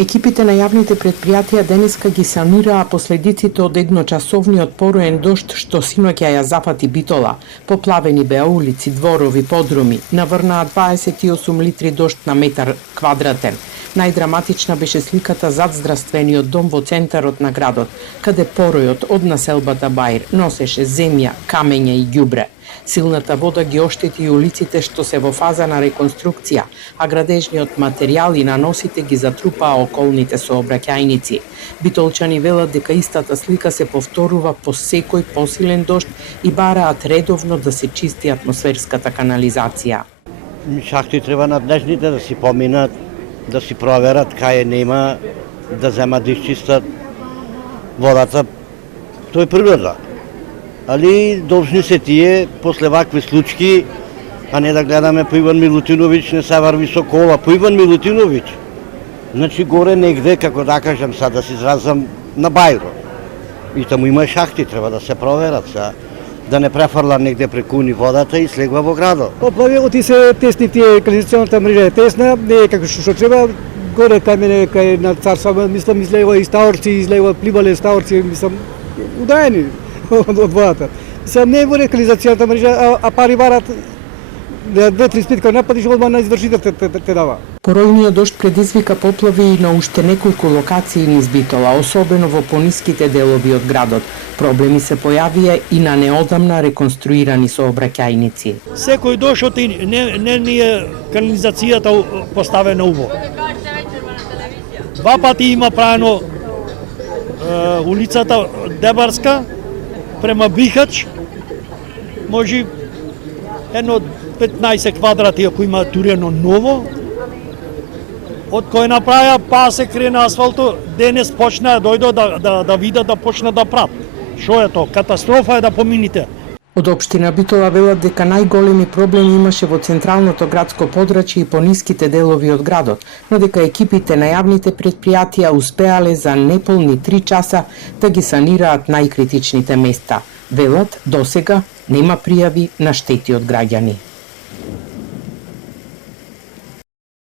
Екипите на јавните предпријатија денеска ги санираа последиците од едночасовниот пороен дожд што синоќа ја запати Битола. Поплавени беа улици, дворови, подруми, наврнаа 28 литри дожд на метар квадратен. Најдраматична беше сликата зад здравствениот дом во центарот на градот, каде поројот од населбата Баир носеше земја, камења и ѓубре. Силната вода ги оштети и улиците што се во фаза на реконструкција, а градежниот материјал и наносите ги затрупаа околните сообраќајници. Битолчани велат дека истата слика се повторува по секој посилен дожд и бараат редовно да се чисти атмосферската канализација. Шахти треба надлежните да си поминат, да си проверат кај нема, да земат да изчистат водата. Тоа е природа. Али должни се тие после вакви случаи, а не да гледаме по Иван Милутиновиќ, не се врви со кола. По Иван Милутиновиќ, значи горе негде, како да кажам сега, да се изразам на Бајро. И таму има шахти, треба да се проверат сега, да не префрла негде преку ни водата и слегва во градот. Поплави оти се тесни, тие канализационата мрежа е тесна, не е како што треба. Горе кај мене, кај на Царсава, мислам, излегува и стаорци, излегува пливале стаорци, мислам, удаени од водата. Сега не е во канализационата мрежа, а пари барат 2-3 спитка нападиш, одма на извршител те дава. Поројниот дожд предизвика поплави и на уште неколку локации низ Битола, особено во пониските делови од градот. Проблеми се појавија и на неодамна реконструирани сообраќајници. Секој дошол не ни е канализацијата поставена убаво. Два пати има правено улицата Дебарска према Бихач, може едно 15 квадрати ако има турено ново, од кој направија, па се крена асфалто, денес почна, дојдо да видат, да почна да прат. Шо е то? Катастрофа е да помините. Од општина Битола велат дека најголеми проблеми имаше во централното градско подрачје и пониските делови од градот, но дека екипите на јавните предпријатија успеале за неполни 3 часа да ги санираат најкритичните места. Велат, досега нема пријави на штети од граѓани.